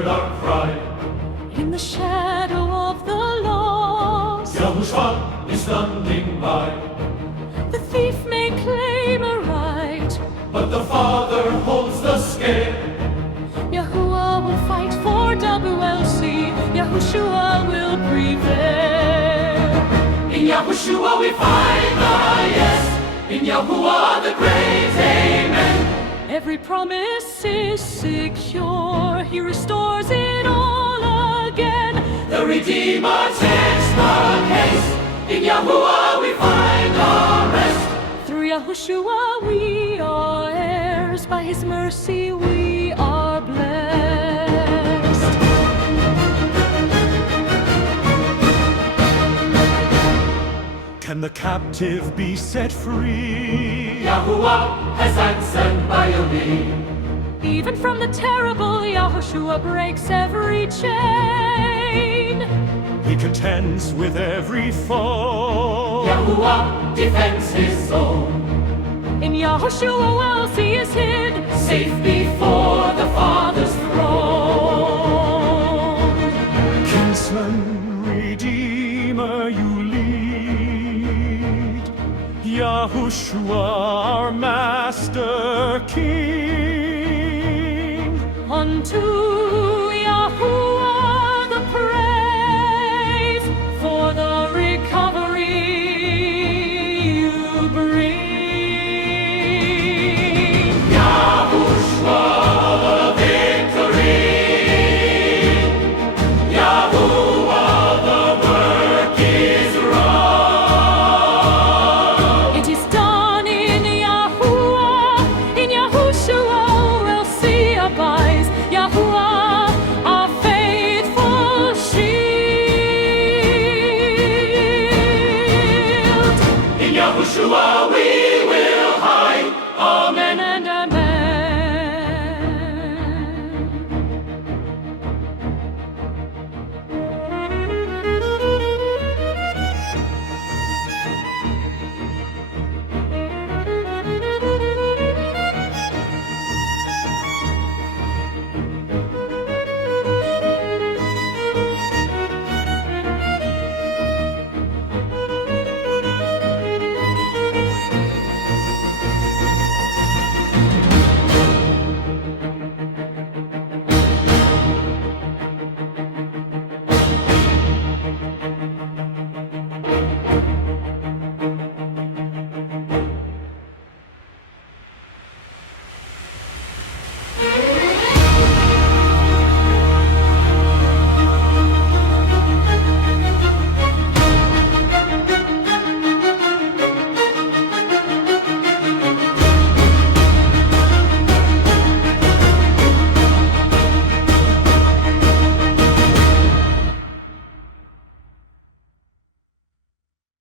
heard our cry. In the shadow of the lost, Yahushua is standing by. the thief may claim a right, But the Father holds the scale. Yahuwah will fight for WLC. Yahushua will prevail. In Yahushua we find the yes. In Yahuwah the great amen. Every promise is secure. He restores it all again. The Redeemer takes the case. In Yahuwah we find our rest. Through Yahushua we are heirs. By His mercy we are blessed. Can the captive be set free? Yahuwah has answered by your name. Even from the terrible, Yahushua breaks every chain. He contends with every foe. Yahuwah defends his own. In Yahushua WLC is hid, Safe before the Father's throne. Kinsman, Redeemer, you lead. Yahushua, our Master King. unto Yahuwah the praise for the recovery you bring. Yahushua the victory. Yahuwah the work is wrong. It is done in Yahuwah, in Yahushua WLC abides. Yahuwah, our faithful shield. In Yahushua